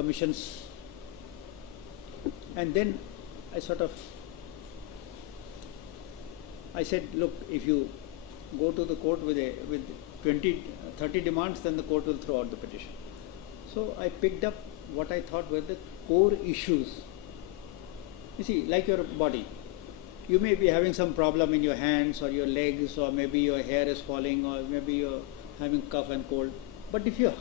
commissions, and then I said, look, if you go to the court with 20, 30 demands, then the court will throw out the petition. So I picked up what I thought were the core issues. You see, like your body, you may be having some problem in your hands or your legs, or maybe your hair is falling, or maybe you're having cough and cold. But if you're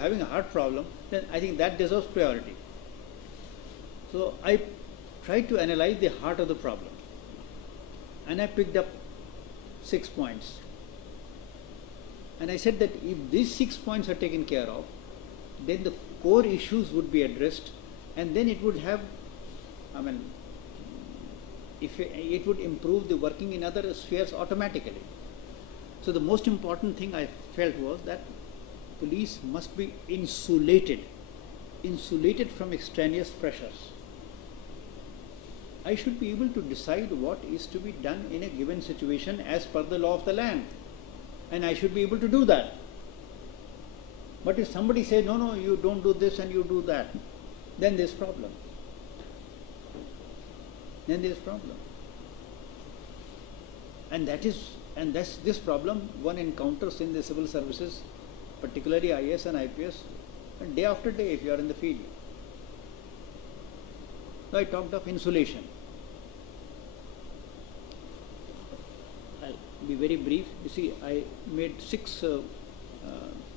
having a heart problem, then I think that deserves priority. So I tried to analyze the heart of the problem, and I picked up 6 points. And I said that if these 6 points are taken care of, then the core issues would be addressed, and then it would have, it would improve the working in other spheres automatically. So the most important thing I felt was that police must be insulated from extraneous pressures. I should be able to decide what is to be done in a given situation as per the law of the land, and I should be able to do that. But if somebody says, no, you don't do this and you do that, then there's problem. And that's this problem one encounters in the civil services, particularly IAS and IPS, and day after day if you are in the field. So I talked of insulation. I'll be very brief. You see, I made 6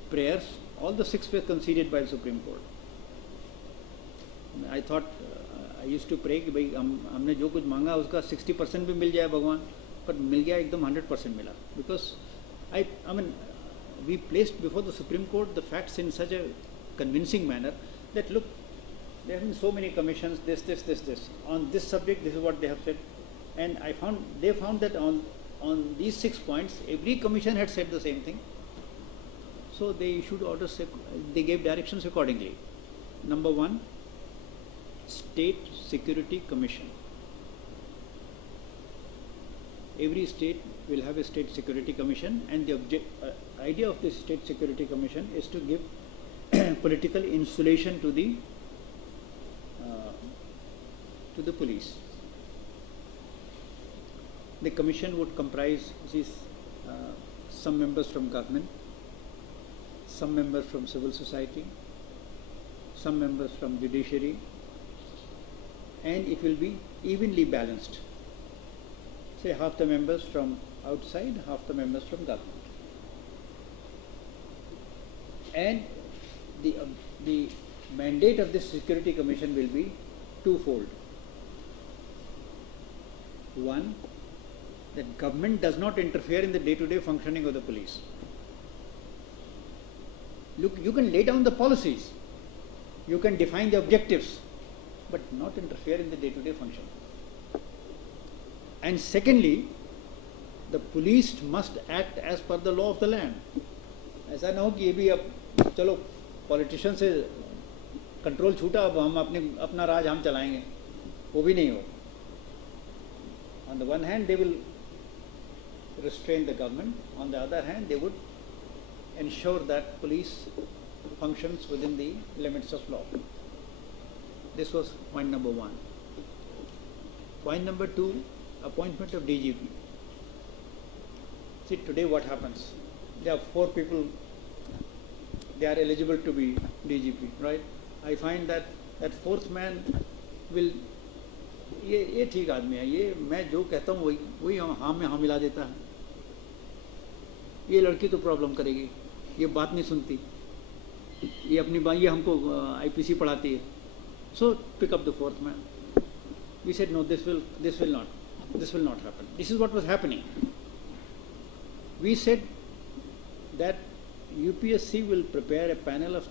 prayers. All the 6 were conceded by the Supreme Court. I thought, I used to pray कि भाई हमने जो कुछ मांगा उसका 60% भी मिल जाए भगवान, पर मिल गया एकदम 100% मिला. Because we placed before the Supreme Court the facts in such a convincing manner that look, there have been so many commissions, this. On this subject, this is what they have said. And they found that on these 6 points, every commission had said the same thing. So they issued orders, they gave directions accordingly. Number 1, State Security Commission. Every state will have a State Security Commission, and the idea of this State Security Commission is to give political insulation to the police. The commission would comprise some members from government, some members from civil society, some members from judiciary, and it will be evenly balanced. Say half the members from outside, half the members from government. And the mandate of this Security Commission will be twofold. 1, that government does not interfere in the day-to-day functioning of the police. Look, you can lay down the policies, you can define the objectives, but not interfere in the day-to-day function. And secondly, the police must act as per the law of the land. ऐसा ना हो कि ये भी अब चलो politician से control छूटा, अब हम अपना राज हम चलाएंगे, वो भी नहीं हो. On the one hand, they will restrain the government. On the other hand, they would ensure that police functions within the limits of law. This was point number 1. Point number 2, appointment of DGP. See, today what happens? There are 4 people, they are eligible to be DGP, right? I find that 4th man will, ये ठीक आदमी है, ये मैं जो कहता हूँ वही हाँ में हाँ मिला देता है. ये लड़की तो प्रॉब्लम करेगी, ये बात नहीं सुनती, ये अपनी बात, ये हमको IPC पढ़ाती है. So pick up the 4th man. We said no, this will not happen. This is what was happening. We said that UPSC will prepare a panel of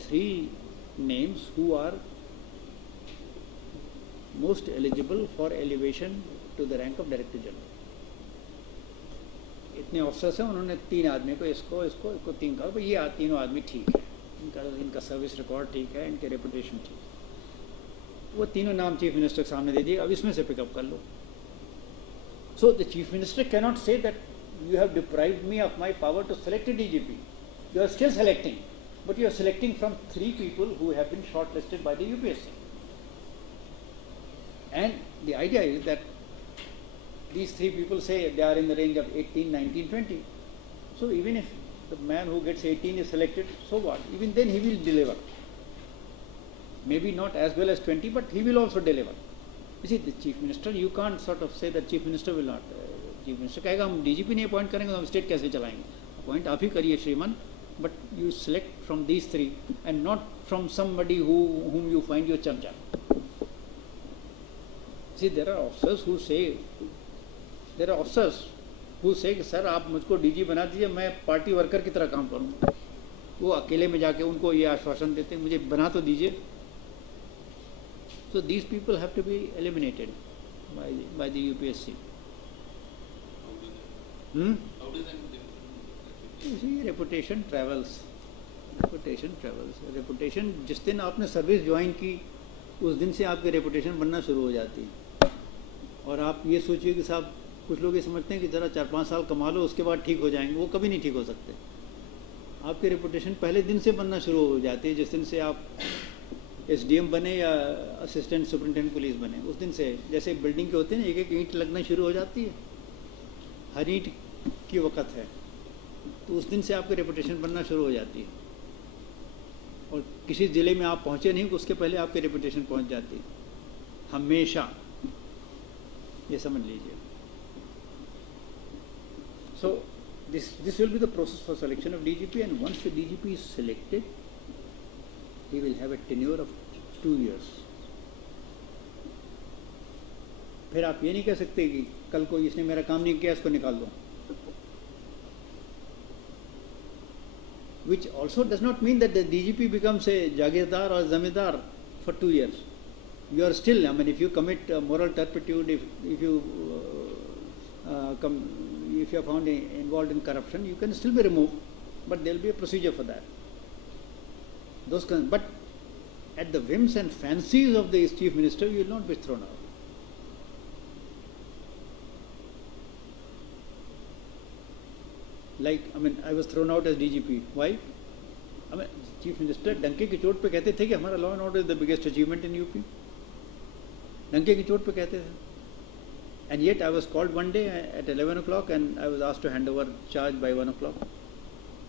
3 names who are most eligible for elevation to the rank of Director General. इतने officers हैं, उन्होंने 3 आदमी को इसको 3 कहा, ये तीनों आदमी ठीक है, इनका सर्विस रिकॉर्ड ठीक है, इनके रेपुटेशन ठीक है. वो तीनों नाम चीफ मिनिस्टर के सामने दे दिए, अब इसमें से पिकअप कर लो. So the chief minister cannot say that you have deprived me of my power to select a DGP. You are still selecting. but you are selecting from 3 people who have been shortlisted by the UPSC. And the idea is that these 3 people say they are in the range of 18, 19, 20. So even if the man who gets 18 is selected, so what? Even then he will deliver. Maybe not as well as 20, but he will also deliver. You see, the Chief Minister, you can't sort of say that Chief Minister will not. Chief Minister कहेगा हम DGP नहीं appoint करेंगे तो हम state कैसे चलाएंगे? Appoint आप ही करिए श्रीमान, but you select from these 3 and not from somebody whom you find your churcha. See, there are officers who say कि सर आप मुझको DG बना दीजिए, मैं पार्टी वर्कर की तरह काम करूँ. वो अकेले में जाके उनको ये आश्वासन देते हैं मुझे बना तो दीजिए. So these people have to be eliminated by the UPSC. How does that you see, reputation travels. Reputation, जिस दिन आपने सर्विस ज्वाइन की उस दिन से आपकी रेपुटेशन बनना शुरू हो जाती है. और आप ये सोचिए कि साहब कुछ लोग ये समझते हैं कि ज़रा 4-5 साल कमा लो उसके बाद ठीक हो जाएंगे. वो कभी नहीं ठीक हो सकते. आपकी रेपुटेशन पहले दिन से बनना शुरू हो जाती है. जिस दिन से आप SDM बने या असिस्टेंट सुपरिटेंडेंट पुलिस बने उस दिन से, जैसे बिल्डिंग के होते हैं ना, एक एक ईंट लगना शुरू हो जाती है. हर ईंट की वक़्त है, तो उस दिन से आपकी रेपुटेशन बनना शुरू हो जाती है. और किसी ज़िले में आप पहुँचे नहीं उसके पहले आपकी रेपुटेशन पहुँच जाती है हमेशा. ये समझ लीजिए. So this will be the process for selection of DGP, and once the DGP is selected, he will have a tenure of 2 years. फिर आप ये नहीं कह सकते कि कल को इसने मेरा काम नहीं किया इसको निकाल दो. Which also does not mean that the DGP becomes a jagirdar or zamindar for 2 years. You are still, I mean, if you commit moral turpitude, if you are found involved in corruption, you can still be removed, but there will be a procedure for that. But at the whims and fancies of the Chief Minister, you will not be thrown out. Like, I mean, I was thrown out as DGP. Why? I mean, Chief Minister डंके की चोट पे कहते थे कि हमारा law and order is the biggest achievement in UP. डंके की चोट पे कहते थे. And yet I was called one day at 11 o'clock and I was asked to hand over charge by 1 o'clock.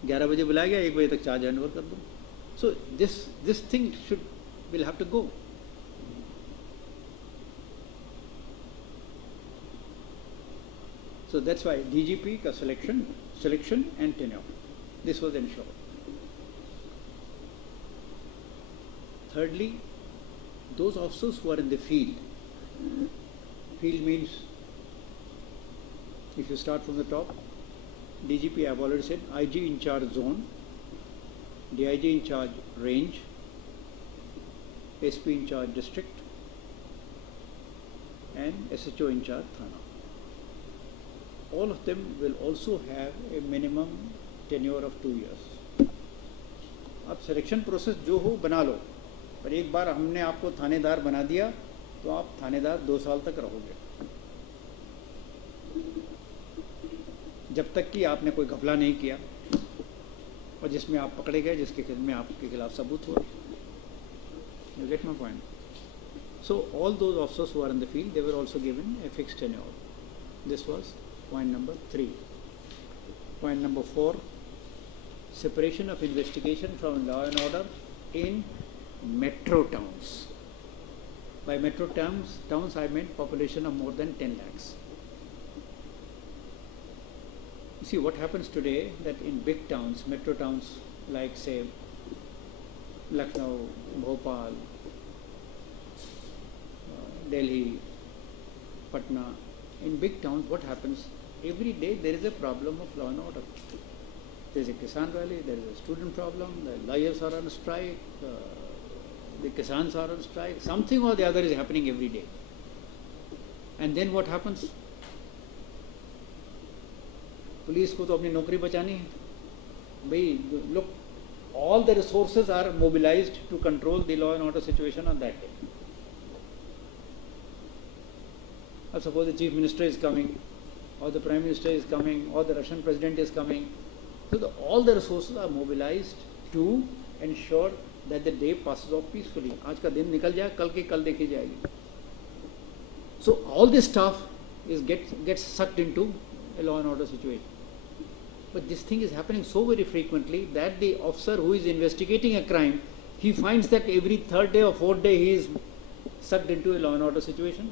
11 बजे बुलाया गया, 1 बजे तक charge hand over कर दो. So this thing will have to go. So that's why DGP का selection and tenure. This was ensured. Thirdly, those officers who are in the field. Field means, if you start from the top, DGP I have already said, IG in charge zone, DIG in charge range, SP in charge district, and SHO in charge Thana. All of them will also have a minimum tenure of 2 years. अब selection process जो हो बना लो, पर एक बार हमने आपको थानेदार बना दिया तो आप थानेदार 2 साल तक रहोगे, जब तक कि आपने कोई घपला नहीं किया और जिसमें आप पकड़े गए, जिसके में आपके खिलाफ सबूत हुआ. You get my point? So all those officers who are in the field, they were also given a fixed tenure. This was point number 3. Point number 4, separation of investigation from law and order in metro towns. By metro towns I meant population of more than 10 lakhs. You see what happens today, that in big towns, metro towns like say Lucknow, Bhopal, Delhi, Patna, in big towns what happens, every day there is a problem of law and order. There is a Kisan rally, there is a student problem, the lawyers are on strike, the Kisans are on strike, something or the other is happening every day. And then what happens? Police को तो अपनी नौकरी बचानी है भाई. Look, all the resources are mobilized to control the law and order situation on that day. Now suppose the chief minister is coming, or the prime minister is coming, or the Russian president is coming. So all the resources are mobilized to ensure that the day passes off peacefully. आज का दिन निकल जाए, कल की कल देखी जाएगी. So all this stuff gets sucked into a law and order situation. But this thing is happening so very frequently that the officer who is investigating a crime, he finds that every third day or fourth day he is sucked into a law and order situation.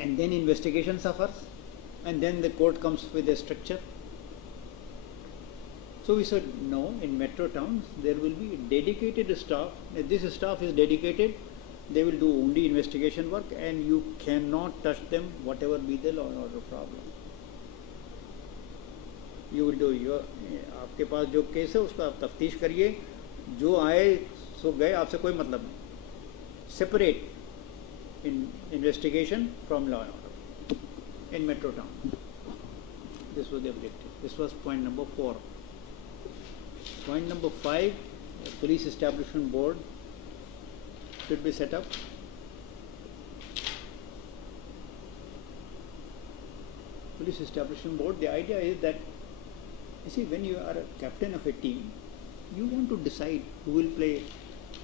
And then investigation suffers, and then the court comes with a structure. So we said, no, in metro towns there will be dedicated staff. This staff is dedicated. They will do only investigation work, and you cannot touch them, whatever be the law and order problem. You will do your, आपके पास जो case है उसका आप तफ्तीश करिए, जो आए सो गए, आपसे कोई मतलब नहीं. Separate in investigation from law and order in metro town. This was the objective. This was point number 4. Point number 5, police establishment board should be set up. Police establishment board, the idea is that, you see, when you are a captain of a team, you want to decide who will play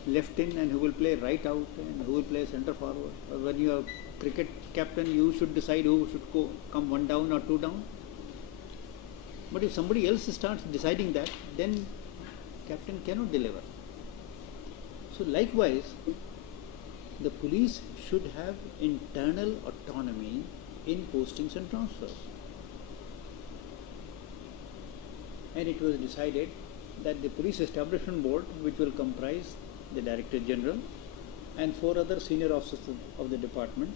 left in and who will play right out and who will play center forward. Or when you are cricket captain, you should decide who should come 1 down or 2 down. But if somebody else starts deciding that, then captain cannot deliver. So likewise, the police should have internal autonomy in postings and transfers. And it was decided that the police establishment board, which will comprise the Director General and 4 other senior officers of the department,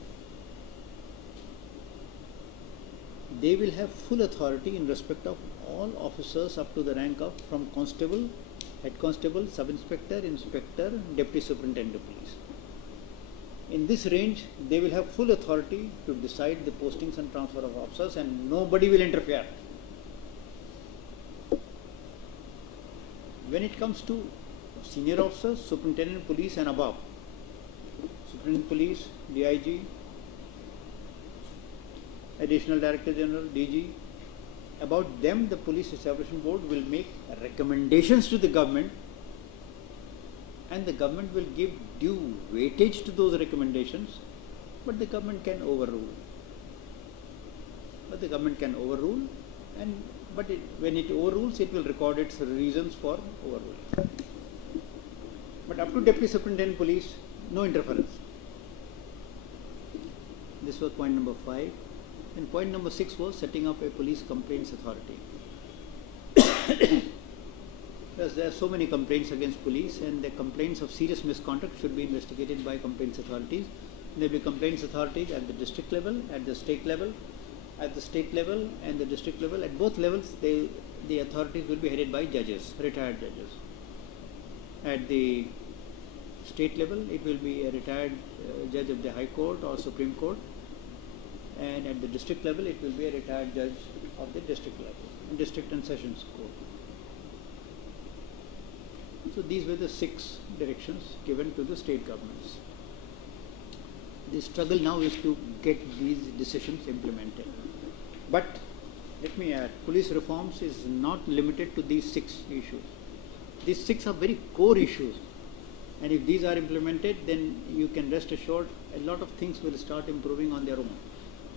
they will have full authority in respect of all officers up to the rank of from constable, head constable, sub-inspector, inspector, deputy superintendent of police. In this range, they will have full authority to decide the postings and transfer of officers, and nobody will interfere. When it comes to senior officers, superintendent police and above, superintendent police, DIG, additional director general, DG, about them the police establishment board will make recommendations to the government, and the government will give due weightage to those recommendations, but the government can overrule. When it overrules, it will record its reasons for overruling. But up to Deputy Superintendent Police, no interference. This was point number 5. And point number 6 was setting up a police complaints authority. Because there are so many complaints against police, and the complaints of serious misconduct should be investigated by complaints authorities. There will be complaints authorities at the district level, at the state level, and the district level. At both levels, the authorities will be headed by judges, retired judges. At the state level, it will be a retired judge of the High Court or Supreme Court. And at the district level, it will be a retired judge of the district level, district and sessions court. So these were the 6 directions given to the state governments. The struggle now is to get these decisions implemented. But let me add, police reforms is not limited to these 6 issues. These 6 are very core issues. And if these are implemented, then you can rest assured a lot of things will start improving on their own.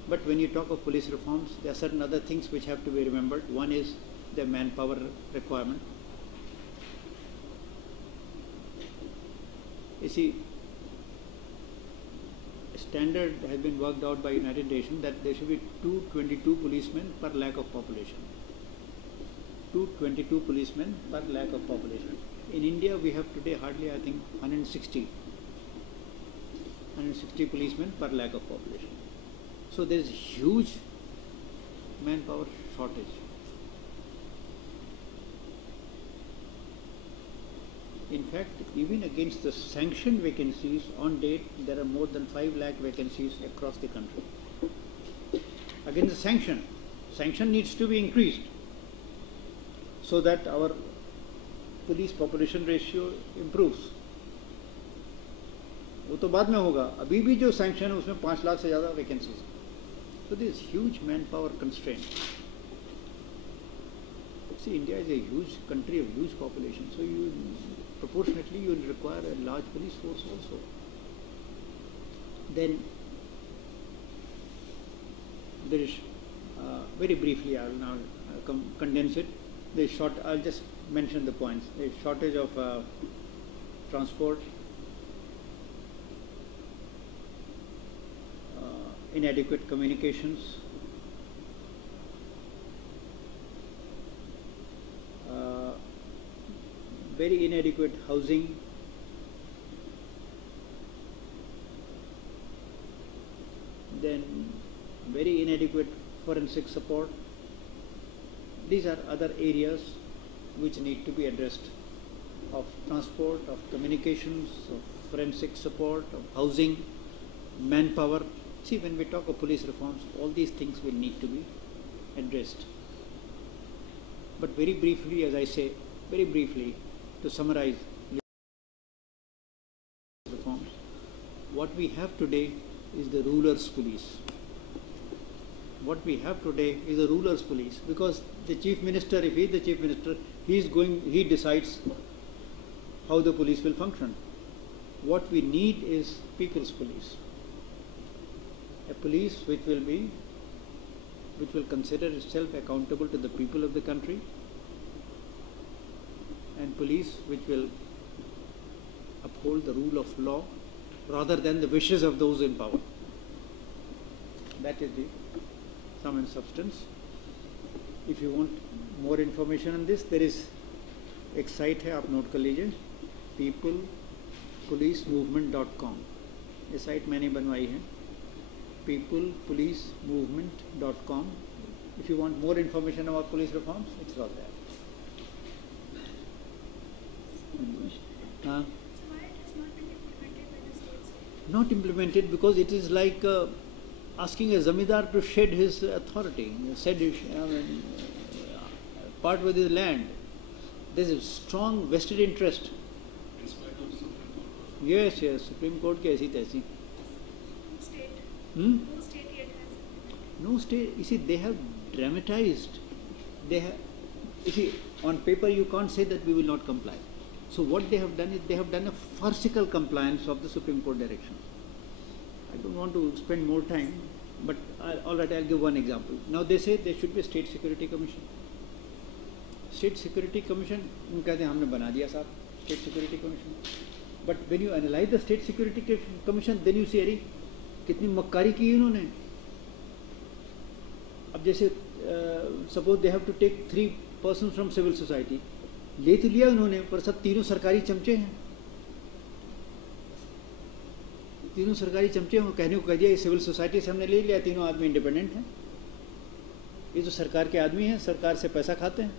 But when you talk of police reforms, there are certain other things which have to be remembered. One is the manpower requirement. You see, a standard has been worked out by United Nations that there should be 222 policemen per lakh of population. 222 policemen per lakh of population. In India, we have today hardly, I think, 160 policemen per lakh of population. So there is huge manpower shortage. In fact, even against the sanctioned vacancies, on date, there are more than 5 lakh vacancies across the country. Against the sanction needs to be increased so that our police population ratio improves. वो तो बाद में होगा. अभी भी जो sanction है उसमें 5 लाख से ज़्यादा vacancies. So there is huge manpower constraint. See, India is a huge country of huge population, so you proportionately you will require a large police force also. Then there is very briefly I will now condense it. The short I'll just mention the points. The shortage of transport, inadequate communications, very inadequate housing, then very inadequate forensic support. These are other areas which need to be addressed, of transport, of communications, of forensic support, of housing, manpower. See, when we talk of police reforms, all these things will need to be addressed. But very briefly, as I say, very briefly, to summarize reforms, what we have today is the ruler's police. What we have today is a ruler's police, because the chief minister, if he is the chief minister, he decides how the police will function. What we need is people's police. A police which will consider itself accountable to the people of the country, and police which will uphold the rule of law rather than the wishes of those in power. That is the sum and substance. If you want more information on this, there is एक site है, आप note कर लीजिए, peoplepolicemovement.com. ये site मैंने बनवाई है, peoplepolicemovement.com. If you want more information about police reforms, it's all there. So why it has not been implemented by the states? Not implemented because it is like asking a zamindar to shed his authority, part with his land. There is a strong vested interest. In spite of Supreme Court. Yes, Supreme Court की ऐसी तैसी. No state. Hmm? No state yet has implemented. No state. You see, they have dramatized. They have. You see, on paper you can't say that we will not comply. So what they have done is they have done a farcical compliance of the Supreme Court direction. I don't want to spend more time, but all right, I'll give one example. Now they say there should be a State Security Commission. State Security Commission, उन कहते हैं हमने बना दिया साहब State Security Commission. But when you analyze the State Security Commission, then you see अरे कितनी मक्कारी की इन्होंने. अब जैसे suppose they have to take 3 persons from civil society, ले तो लिया उन्होंने, पर सब तीनों सरकारी चमचे हैं. तीनों सरकारी चमचे हैं, कहने को कह दिया सिविल सोसाइटी से हमने ले लिया, तीनों आदमी इंडिपेंडेंट हैं. ये तो सरकार के आदमी हैं, सरकार से पैसा खाते हैं.